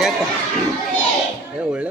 ಯಾಕ ಒಳ್ಳೆ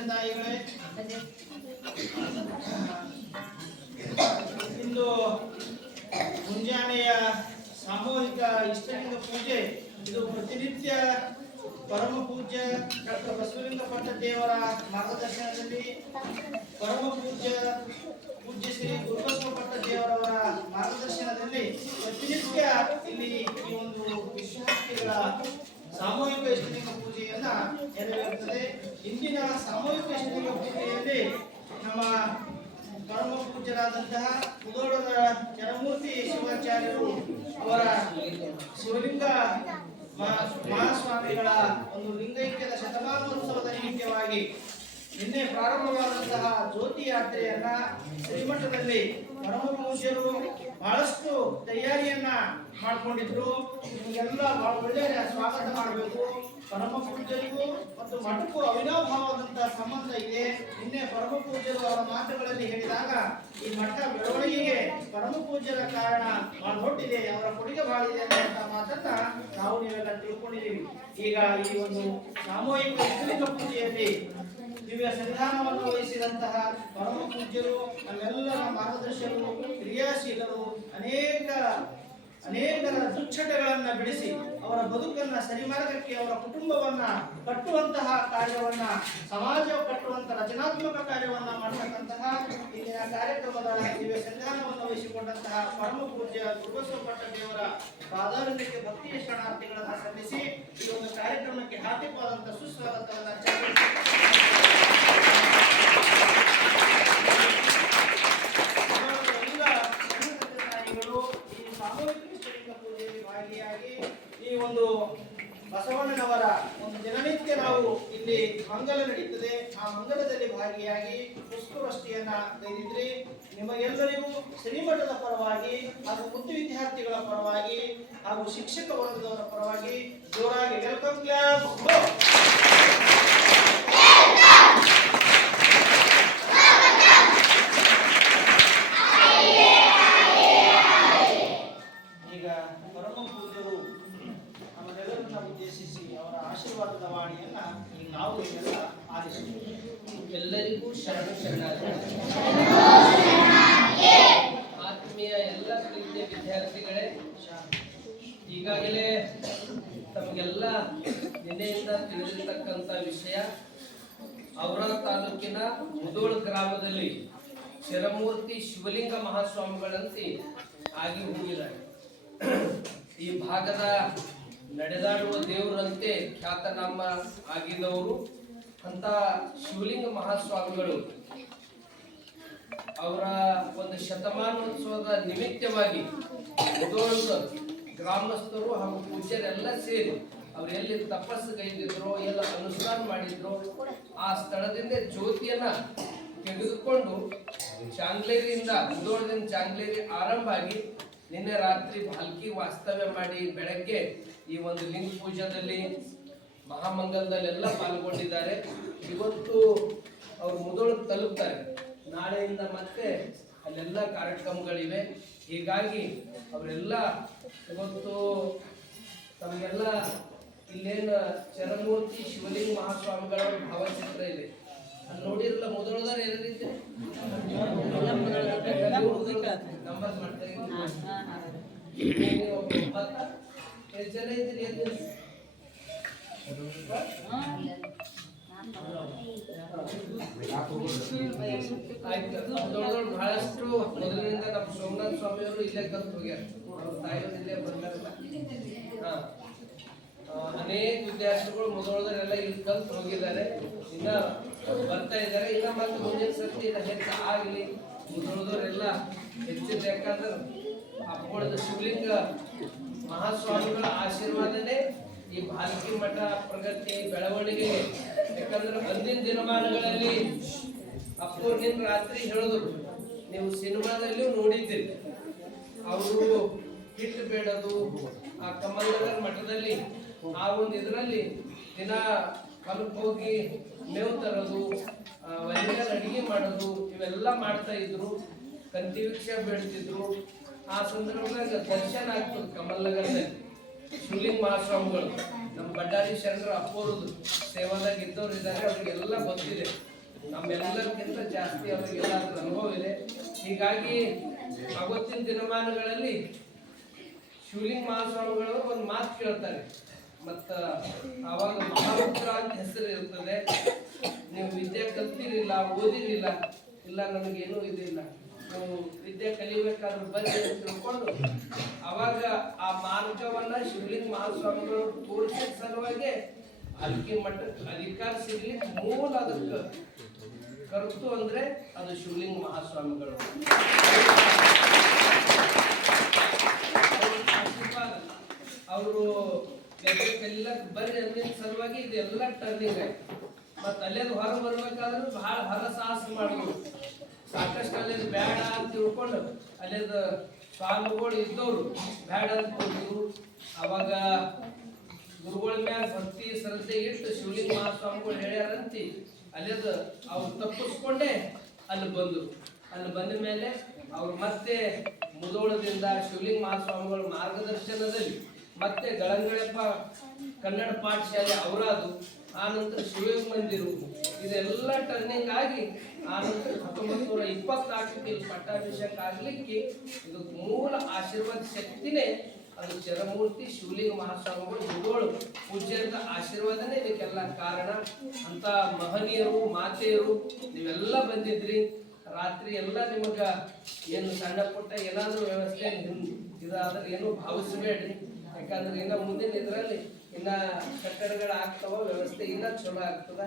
ತಂದೆ ತಾಯಿಗಳೇ, ಇಂದು ಮುಂಜಾನೆಯ ಸಾಮೂಹಿಕ ಇಷ್ಟಲಿಂಗ ಪೂಜೆ ಇದು ಪ್ರತಿನಿತ್ಯ ಪರಮ ಪೂಜ್ಯ ಡಾಕ್ಟರ್ ಬಸವಲಿಂಗ ಪಟ್ಟ ದೇವರ ಮಾರ್ಗದರ್ಶನದಲ್ಲಿ ಪರಮ ಪೂಜ್ಯ ಶ್ರೀ ಗುರುಬಸವ ಪಟ್ಟ ದೇವರವರ ಮಾರ್ಗದರ್ಶನದಲ್ಲಿ ಪ್ರತಿನಿತ್ಯ ಇಲ್ಲಿ ಈ ಒಂದು ವಿಶ್ವಾಸಿಗಳ ಸಾಮೂಹಿಕ ಇಷ್ಟಲಿಂಗ ಪೂಜೆಯನ್ನ ನೆರವೇರುತ್ತದೆ. ಇಂದಿನ ಸಾಮೂಹಿಕ ಇಷ್ಟಲಿಂಗ ಪೂಜೆಯಲ್ಲಿ ನಮ್ಮ ಪರಮ ಪೂಜ್ಯರಾದಂತಹ ಮುಧೋಳದ ಚರಮೂರ್ತಿ ಶಿವಾಚಾರ್ಯರು ಅವರ ಶಿವಲಿಂಗ ಮಹಾಸ್ವಾಮಿಗಳ ಒಂದು ಲಿಂಗೈಕ್ಯದ ಶತಮಾನೋತ್ಸವದ ನಿಮಿತ್ತವಾಗಿ ನಿನ್ನೆ ಪ್ರಾರಂಭವಾದಂತಹ ಜ್ಯೋತಿ ಯಾತ್ರೆಯನ್ನ ಶ್ರೀಮಠದಲ್ಲಿ ಪರಮ ಪೂಜ್ಯರು ಬಹಳಷ್ಟು ತಯಾರಿಯನ್ನ ಮಾಡಿಕೊಂಡಿದ್ರು. ನಿಮಗೆಲ್ಲ ಬಹಳ ಒಳ್ಳೆಯ ಸ್ವಾಗತ ಮಾಡಬೇಕು. ಪರಮ ಪೂಜ್ಯರಿಗೂ ಮತ್ತು ಮಠಕ್ಕೂ ಅವಿನಾಭಾವವಾದಂತಹ ಸಂಬಂಧ ಇದೆ. ನಿನ್ನೆ ಪರಮ ಪೂಜ್ಯರು ಅವರ ಮಾತುಗಳಲ್ಲಿ ಹೇಳಿದಾಗ ಈ ಮಠ ಬೆಳವಣಿಗೆಗೆ ಪರಮ ಪೂಜ್ಯರ ಕಾರಣ ಬಹಳ ದೊಡ್ಡಿದೆ, ಅವರ ಕೊಡುಗೆ ಬಹಳ ಇದೆ ಅನ್ನುವಂತಹ ಮಾತನ್ನ ನಾವು ನೀವೆಲ್ಲ ತಿಳ್ಕೊಂಡಿದ್ದೀವಿ. ಈಗ ಈ ಒಂದು ಸಾಮೂಹಿಕ ಇಷ್ಟಲಿಂಗ ಪೂಜೆಯಲ್ಲಿ ದಿವ್ಯ ಸಂಧಾನವನ್ನು ವಹಿಸಿದಂತಹ ಪರಮ ಪೂಜ್ಯರು, ನಮ್ಮೆಲ್ಲರ ಮಾರ್ಗದರ್ಶಕರು, ಕ್ರಿಯಾಶೀಲರು, ಅನೇಕರ ದುಶ್ಚಟಗಳನ್ನ ಬಿಡಿಸಿ ಅವರ ಬದುಕನ್ನ ಸರಿಮಾರ್ಗಕ್ಕೆ, ಅವರ ಕುಟುಂಬವನ್ನ ಕಟ್ಟುವಂತಹ ಕಾರ್ಯವನ್ನ, ಸಮಾಜ ಕಟ್ಟುವಂತಹ ರಚನಾತ್ಮಕ ಕಾರ್ಯವನ್ನ ಮಾಡತಕ್ಕಂತಹ ಇಂದಿನ ಕಾರ್ಯಕ್ರಮದ ದಿವ್ಯ ಸಂಧಾನವನ್ನು ವಹಿಸಿಕೊಂಡಂತಹ ಪರಮ ಪೂಜ್ಯ ಗುರುಬಸವ ಪಟ್ಟ ದೇವರ ಪಾದಾರಕ್ಕೆ ಭಕ್ತಿಯ ಶರಣಾರ್ಥಿಗಳನ್ನ ಸಲ್ಲಿಸಿ ಈ ಒಂದು ಕಾರ್ಯಕ್ರಮಕ್ಕೆ ಹಾರ್ದಿಕವಾದಂತಹ ಸುಸ್ವಾಗತವನ್ನ ಈ ಒಂದು ಬಸವಣ್ಣನವರ ಒಂದು ದಿನನಿತ್ಯ ನಾವು ಇಲ್ಲಿ ಮಂಗಲ ನಡೀತದೆ. ಆ ಮಂಗಲದಲ್ಲಿ ಭಾಗಿಯಾಗಿ ಪುಷ್ಪವೃಷ್ಟಿಯನ್ನ ಗೈದಿದ್ರಿ. ನಿಮಗೆಲ್ಲರಿಗೂ ಶ್ರೀಮಠದ ಪರವಾಗಿ ಹಾಗೂ ಮುದ್ದು ವಿದ್ಯಾರ್ಥಿಗಳ ಪರವಾಗಿ ಹಾಗೂ ಶಿಕ್ಷಕ ವರ್ಗದವರ ಪರವಾಗಿ ಜೋರಾಗಿ ವೆಲ್ಕಮ್ ಕ್ಲಾಸ್. ಆಶೀರ್ವಾದದ ವಾಣಿಯನ್ನ ಈಗ ನಾವು ಎಲ್ಲ ಆಲಿಸುತ್ತೇವೆ. ಎಲ್ಲರಿಗೂ ಶರಣು ಶರಣಾರ್ಥಿ. ಆತ್ಮೀಯ ಎಲ್ಲ ಪ್ರೀತಿಯ ವಿದ್ಯಾರ್ಥಿಗಳೇ, ಈಗಾಗಲೇ ತಮಗೆಲ್ಲ ನಿನ್ನೆಯಿಂದ ತಿಳಿದಿರತಕ್ಕಂಥ ವಿಷಯ, ಔರಾದ್ ತಾಲೂಕಿನ ಮುಧೋಳ ಗ್ರಾಮದಲ್ಲಿ ಚರಮೂರ್ತಿ ಶಿವಲಿಂಗ ಮಹಾಸ್ವಾಮಿಗಳಂತೆ ಆಗಿ ಹೋಗಿದ್ದಾರೆ. ಈ ಭಾಗದ ನಡೆದಾಡುವ ದೇವರಂತೆ ಖ್ಯಾತನಾಮ ಆಗಿದವರು ಅಂತ ಶಿವಲಿಂಗ ಮಹಾಸ್ವಾಮಿಗಳು ಅವರ ಒಂದು ಶತಮಾನೋತ್ಸವದ ನಿಮಿತ್ತವಾಗಿ ಮುಧೋಳದ ಗ್ರಾಮಸ್ಥರು ಹಾಗೂ ಪೂಜ್ಯರೆಲ್ಲ ಸೇರಿ ಅವರು ಎಲ್ಲಿ ತಪಸ್ಸು ಗೈದಿದ್ರು, ಎಲ್ಲ ಅನುಷ್ಠಾನ ಮಾಡಿದ್ರು, ಆ ಸ್ಥಳದಿಂದ ಜ್ಯೋತಿಯನ್ನ ತೆಗೆದುಕೊಂಡು ಚಾಂಗ್ಲೇರಿಯಿಂದ ಮುಧೋಳದಿಂದ ಚಾಂಗ್ಲೇರಿ ಆರಂಭ ಆಗಿ ನಿನ್ನೆ ರಾತ್ರಿ ಭಾಲ್ಕಿ ವಾಸ್ತವ್ಯ ಮಾಡಿ ಬೆಳಗ್ಗೆ ಈ ಒಂದು ಲಿಂಗ ಪೂಜಾದಲ್ಲಿ ಮಹಾಮಂಗಲದಲ್ಲೆಲ್ಲ ಪಾಲ್ಗೊಂಡಿದ್ದಾರೆ. ಇವತ್ತು ಅವರು ಮುಧೋಳ ತಲುಪ್ತಾರೆ. ನಾಳೆಯಿಂದ ಮತ್ತೆ ಅಲ್ಲೆಲ್ಲ ಕಾರ್ಯಕ್ರಮಗಳಿವೆ. ಹೀಗಾಗಿ ಅವರೆಲ್ಲ ಇವತ್ತು ತಮಗೆಲ್ಲ ಇಲ್ಲೇನು ಚರಮೂರ್ತಿ ಶಿವಲಿಂಗ ಮಹಾಸ್ವಾಮಿಗಳ ಭಾವಚಿತ್ರ ಇದೆ, ಅಲ್ಲಿ ನೋಡಿರಲ್ಲ. ಮುಧೋಳದಾರ ಏನಿದೆ ನಂಬರ್ ಮಾಡ್ತಾ ಎಷ್ಟು ಜನ ಇದ್ದೀರಿ? ಬಹಳಷ್ಟು ಮೊದಲಿನಿಂದ ನಮ್ಮ ಸೋಮನಾಥ ಸ್ವಾಮಿಯವರು ಇಲ್ಲೇ ಕಲ್ತು ಹೋಗ್ಯಾರ. ಅವ್ರ ತಾಯಿಯವರು ಇಲ್ಲೇ ಬಂದಾರಲ್ಲ. ಅನೇಕ ವಿದ್ಯಾರ್ಥಿಗಳು ಮುಧೋಳದರೆಲ್ಲ ಇಲ್ಲಿ ಕಲ್ತು ಹೋಗಿದ್ದಾರೆ, ಇನ್ನ ಬರ್ತಾ ಇದ್ದಾರೆ. ಇಲ್ಲ ಮತ್ತೆ ಮುಂದಿನ ಸರ್ತಿ ಹೆಚ್ಚು ಆಗಲಿ, ಮುಧೋಳದವರೆಲ್ಲ ಹೆಚ್ಚಿದ. ಯಾಕಂದ್ರೆ ಅಪ್ಪಳದ ಶಿವಲಿಂಗ ಮಹಾಸ್ವಾಮಿಗಳ ಆಶೀರ್ವಾದನೆ ಈ ಭಾಲ್ಕಿ ಮಠ ಪ್ರಗತಿ ಬೆಳವಣಿಗೆ. ಯಾಕಂದ್ರೆ ಅಂದಿನ ದಿನಮಾನಗಳಲ್ಲಿ ಅಪ್ಪೂರ್ನಿಂದ ರಾತ್ರಿ ಹೇಳಿದ್ರು, ನೀವು ಸಿನಿಮಾದಲ್ಲಿಯೂ ನೋಡಿದ್ದೀರಿ, ಅವರು ಹಿಟ್ಟು ಬೇಡದು ಆ ಕಮಲನಗರ ಮಠದಲ್ಲಿ ಆ ಒಂದು ಇದರಲ್ಲಿ ದಿನ ಹೊಲಕ್ಕೆ ಹೋಗಿ ಮೇವು ತರೋದು, ಒಲೆಯಲ್ಲಿ ಅಡಿಗೆ ಮಾಡೋದು, ಇವೆಲ್ಲ ಮಾಡ್ತಾ ಇದ್ರು. ಕಂತಿ ವೃಕ್ಷ ಬೇಡ್ತಿದ್ರು. ಆ ಸಂದರ್ಭದಾಗ ದರ್ಶನ ಆಗ್ತದೆ ಕಮಲನಗರದಲ್ಲಿ ಶಿವಲಿಂಗ ಮಹಾಸ್ವಾಮಿಗಳು. ನಮ್ಮ ಬಳ್ಳಾರಿ ಶರಣರು ಅಪ್ಪೋರದು ಸೇವಾದಾಗ ಇದ್ದವ್ರು ಇದ್ದಾರೆ, ಅವ್ರಿಗೆಲ್ಲ ಗೊತ್ತಿದೆ. ನಮ್ಮೆಲ್ಲರಿಗಿಂತ ಜಾಸ್ತಿ ಅವರಿಗೆಲ್ಲ ಅದ್ರ ಅನುಭವ ಇದೆ. ಹೀಗಾಗಿ ಅವತ್ತಿನ ದಿನಮಾನಗಳಲ್ಲಿ ಶಿವಲಿಂಗ ಮಹಾಸ್ವಾಮಿಗಳು ಒಂದು ಮಾತು ಕೇಳ್ತಾರೆ. ಮತ್ತ ಅವಾಗ ಮಹಾಪುತ್ರ ಅಂತ ಹೆಸರು ಇರ್ತದೆ. ನೀವು ವಿದ್ಯೆ ಕಲ್ತಿರಿಲ್ಲ, ಓದಿರಿಲ್ಲ, ಇಲ್ಲ ನಮಗೇನು ಇದಿಲ್ಲ, ನೀವು ವಿದ್ಯೆ ಕಲಿಬೇಕಾದ್ರೆ ಬನ್ನಿ ಅಂತ ತಿಳ್ಕೊಂಡು ಅವಾಗ ಆ ಮಾರ್ಗವನ್ನ ಶಿವಲಿಂಗ ಮಹಾಸ್ವಾಮಿಗಳು ತೋರಿಸಿದ ಸಲುವಾಗಿ ಅಲ್ಕಿ ಮಠಕ್ಕೆ ಅಧಿಕಾರ ಸಿಗ್ಲಿಕ್ಕೆ ಮೂಲ ಅದಕ್ಕೆ ಕರ್ತು ಅಂದ್ರೆ ಅದು ಶಿವಲಿಂಗ ಮಹಾಸ್ವಾಮಿಗಳು. ಅವರು ಕಲಿಲಕ್ ಬರ್ರಿ ಅಂದಿನ ಸಲುವಾಗಿ ಇದೆಲ್ಲ ಟರ್ನಿಂಗ್ ಆಯ್ತು. ಮತ್ತೆ ಅಲ್ಲೇದು ಹೊರ ಬರ್ಬೇಕಾದ್ರೂ ಬಹಳ ಹರಸಾಹಸ ಮಾಡಿದ್ರು. ಸಾಕಷ್ಟು ಅಲ್ಲೇದು ಬೇಡ ಅಂತ ತಿಳ್ಕೊಂಡು ಅಲ್ಲೇದು ಸ್ವಾಮಿಗಳು ಇದ್ದವ್ರು ಬೇಡ ಅಂತ ಹೋಗಿದ್ರು. ಅವಾಗ ಗುರುಗಳ ಮ್ಯಾಗ ಭಕ್ತಿ ಶ್ರದ್ಧೆ ಇಟ್ಟು ಶಿವಲಿಂಗ ಮಹಾಸ್ವಾಮಿಗಳು ಹೇಳ್ಯಾರಂತಿ ಅಲ್ಲೇದು ಅವ್ರು ತಪ್ಪಿಸ್ಕೊಂಡೆ ಅಲ್ಲಿ ಬಂದ್ರು. ಅಲ್ಲಿ ಬಂದ ಮೇಲೆ ಅವ್ರು ಮತ್ತೆ ಮುದೋಳದಿಂದ ಶಿವಲಿಂಗ ಮಹಾಸ್ವಾಮಿಗಳ ಮಾರ್ಗದರ್ಶನದಲ್ಲಿ ಮತ್ತೆ ಗಳಂಗಳಪ್ಪ ಕನ್ನಡ ಪಾಠಶಾಲೆ ಅವರಾದು, ಆ ನಂತರ ಶಿವಯೋಗ ಮಂದಿರು, ಇದೆಲ್ಲ ಟರ್ನಿಂಗ್ ಆಗಿ ಆ ನಂತರ 1924 ಇಲ್ಲಿ ಪಟ್ಟಾಭಿಷೇಕ ಆಗ್ಲಿಕ್ಕೆ ಇದು ಮೂಲ ಆಶೀರ್ವಾದ ಶಕ್ತಿನೇ ಅದು ಚರಮೂರ್ತಿ ಶಿವಲಿಂಗ ಮಹಾಸ್ವಾಮಿಗಳು ಮುದೋಳು ಪೂಜ್ಯರದ ಆಶೀರ್ವಾದನೇ ಇದಕ್ಕೆಲ್ಲ ಕಾರಣ. ಅಂತ ಮಹನೀಯರು ಮಾತೆಯರು ನೀವೆಲ್ಲ ಬಂದಿದ್ರಿ. ರಾತ್ರಿ ಎಲ್ಲ ನಿಮಗ ಏನು ಸಣ್ಣ ಪುಟ್ಟ ಏನಾದ್ರೂ ವ್ಯವಸ್ಥೆ ಇದಾದ್ರೆ ಏನು ಭಾವಿಸಬೇಡ್ರಿ. ಯಾಕಂದ್ರೆ ಇನ್ನ ಮುಂದಿನ ಇದರಲ್ಲಿ ಇನ್ನ ಕಟ್ಟಡಗಳು ಆಗ್ತಾವ, ವ್ಯವಸ್ಥೆ ಇನ್ನ ಚಲೋ ಆಗ್ತದ.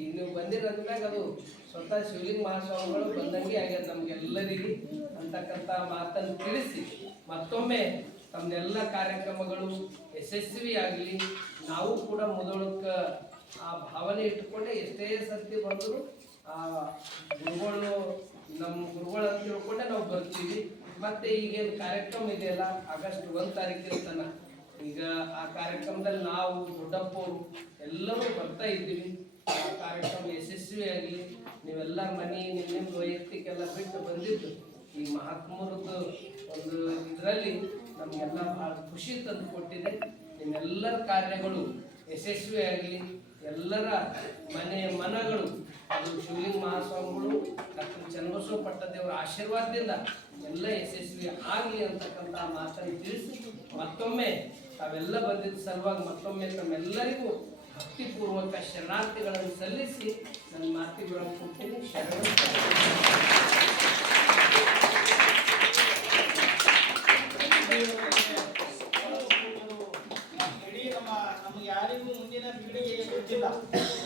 ಈಗ ನೀವು ಬಂದಿರೋದ್ಮ್ಯಾಗ ಅದು ಸ್ವತಃ ಶಿವಲಿಂಗ ಮಹಾಸ್ವಾಮಿಗಳು ಬಂದಂಗೆ ಆಗ್ಯದ ನಮ್ಗೆಲ್ಲರಿಗೆ ಅಂತಕ್ಕಂಥ ಮಾತನ್ನು ತಿಳಿಸಿ ಮತ್ತೊಮ್ಮೆ ತಮ್ಮೆಲ್ಲ ಕಾರ್ಯಕ್ರಮಗಳು ಯಶಸ್ವಿ ಆಗಲಿ. ನಾವು ಕೂಡ ಮೊದಲಕ್ಕ ಆ ಭಾವನೆ ಇಟ್ಟುಕೊಂಡೆ ಎಷ್ಟೇ ಸರ್ತಿ ಬಂದರೂ ಆ ಗುರುಗಳು ನಮ್ಮ ಗುರುಗಳು ಅಂತ ತಿಳ್ಕೊಂಡೆ ನಾವು ಬರ್ತೀವಿ. ಮತ್ತೆ ಈಗೇನು ಕಾರ್ಯಕ್ರಮ ಇದೆಯಲ್ಲ ಆಗಸ್ಟ್ 1 ತಾರೀಕಿನ ತನಕ, ಈಗ ಆ ಕಾರ್ಯಕ್ರಮದಲ್ಲಿ ನಾವು ದೊಡ್ಡಪ್ಪವರು ಎಲ್ಲರೂ ಬರ್ತಾ ಇದ್ದೀವಿ. ಆ ಕಾರ್ಯಕ್ರಮ ಯಶಸ್ವಿ ಆಗಲಿ. ನೀವೆಲ್ಲ ಮನೆ ನಿಮ್ಮ ವೈಯಕ್ತಿಕ ಎಲ್ಲ ಬಿಟ್ಟು ಬಂದಿದ್ದು ಈ ಮಹಾತ್ಮರದ್ದು ಒಂದು ಇದರಲ್ಲಿ ನಮಗೆಲ್ಲ ಬಹಳ ಖುಷಿ ತಂದು ಕೊಟ್ಟಿದೆ. ನಿಮ್ಮೆಲ್ಲರ ಕಾರ್ಯಗಳು ಯಶಸ್ವಿ ಆಗಲಿ. ಎಲ್ಲರ ಮನಗಳು ಅದು ಶಿವಲಿಂಗ ಮಹಾಸ್ವಾಮಿಗಳು ಡಾಕ್ಟರ್ ಚನ್ನಬಸವ ಪಟ್ಟದೇವರ ಆಶೀರ್ವಾದದಿಂದ ಎಲ್ಲ ಯಶಸ್ವಿ ಆಗಲಿ ಅಂತಕ್ಕಂಥ ಮಾತನ್ನು ತಿಳಿಸಿ ಮತ್ತೊಮ್ಮೆ ತಾವೆಲ್ಲ ಬಂದಿದ್ದ ಸಲುವಾಗಿ ಮತ್ತೊಮ್ಮೆ ತಮ್ಮೆಲ್ಲರಿಗೂ ಭಕ್ತಿಪೂರ್ವಕ ಶರಣಾರ್ಥಿಗಳನ್ನು ಸಲ್ಲಿಸಿ ನನ್ನ ಮಾತಿಗಳನ್ನು ಕೊಟ್ಟಿನಿ. ಶರಣ ನಮ್ಗೆ ಯಾರಿಗೂ ಮುಂದಿನ ಪೀಳಿಗೆಗೆ ಗೊತ್ತಿಲ್ಲ,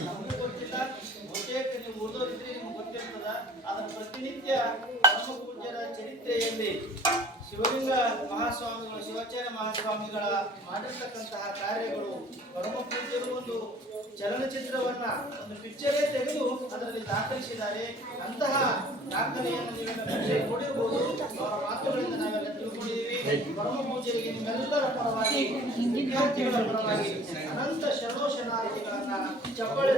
ನಮಗೂ ಗೊತ್ತಿಲ್ಲ. ಬಹುತೇಕ ನೀವು ಓದೋರಿದ್ರೆ ನಿಮ್ಗೆ ಗೊತ್ತಿರ್ತದ. ಅದರ ಪ್ರತಿನಿತ್ಯ ಪರಮ ಪೂಜ್ಯರ ಚರಿತ್ರೆಯಲ್ಲಿ ಶಿವಲಿಂಗ ಮಹಾಸ್ವಾಮಿಗಳು ಶಿವಾಚಾರ್ಯ ಮಹಾಸ್ವಾಮಿಗಳ ಮಾಡಿರ್ತಕ್ಕಂತಹ ಕಾರ್ಯಗಳು, ಪರಮ ಪೂಜ್ಯರು ಒಂದು ಚಲನಚಿತ್ರವನ್ನ ಒಂದು ಪಿಕ್ಚರೇ ತೆಗೆದು ಅದರಲ್ಲಿ ದಾಖಲಿಸಿದ್ದಾರೆ. ಅಂತಹ ದಾಖಲೆಯನ್ನು ನೀವೆಲ್ಲ ಕೊಡಿರ್ಬೋದು. ಅವರ ಮಾತುಗಳಿಂದ ನಾವೆಲ್ಲ ತಿಳ್ಕೊಂಡಿದ್ದೀವಿ. ಪರಮ ಪೂಜ್ಯರಿಗೆ ನಿಮ್ಮೆಲ್ಲರ ಪರವಾಗಿ ವಿದ್ಯಾರ್ಥಿಗಳ ಪರವಾಗಿ ಅನಂತ ಶರಣಾರ್ಥಿಗಳನ್ನ ಚಪ್ಪಾಳೆ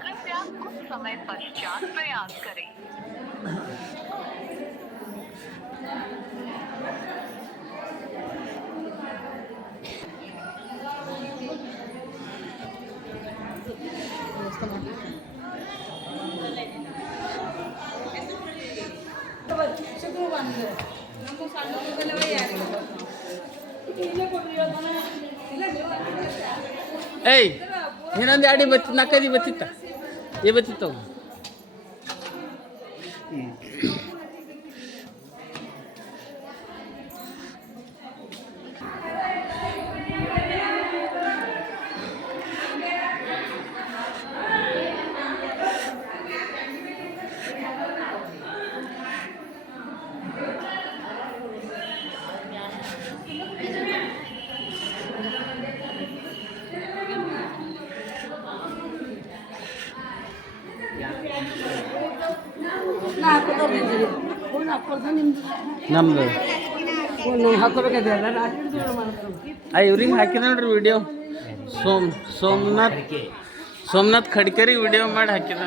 कृपया कुछ समय पश्चात प्रयास करें। ಏಯ್ ಇನ್ನೊಂದು ಅಡಿ ಬತ್ತಿ ನಾಲ್ಕೈದು ಬತ್ತಿತ್ತ ಏ ಬತ್ತಿತ್ತವು ನಮ್ದು ಇವ್ರಿಗೆ ಹಾಕಿದ ನೋಡ್ರಿ ವಿಡಿಯೋ ಸೋಮನಾಥ್ ಖಡ್ಕರಿ ವಿಡಿಯೋ ಮಾಡಿ ಹಾಕಿದ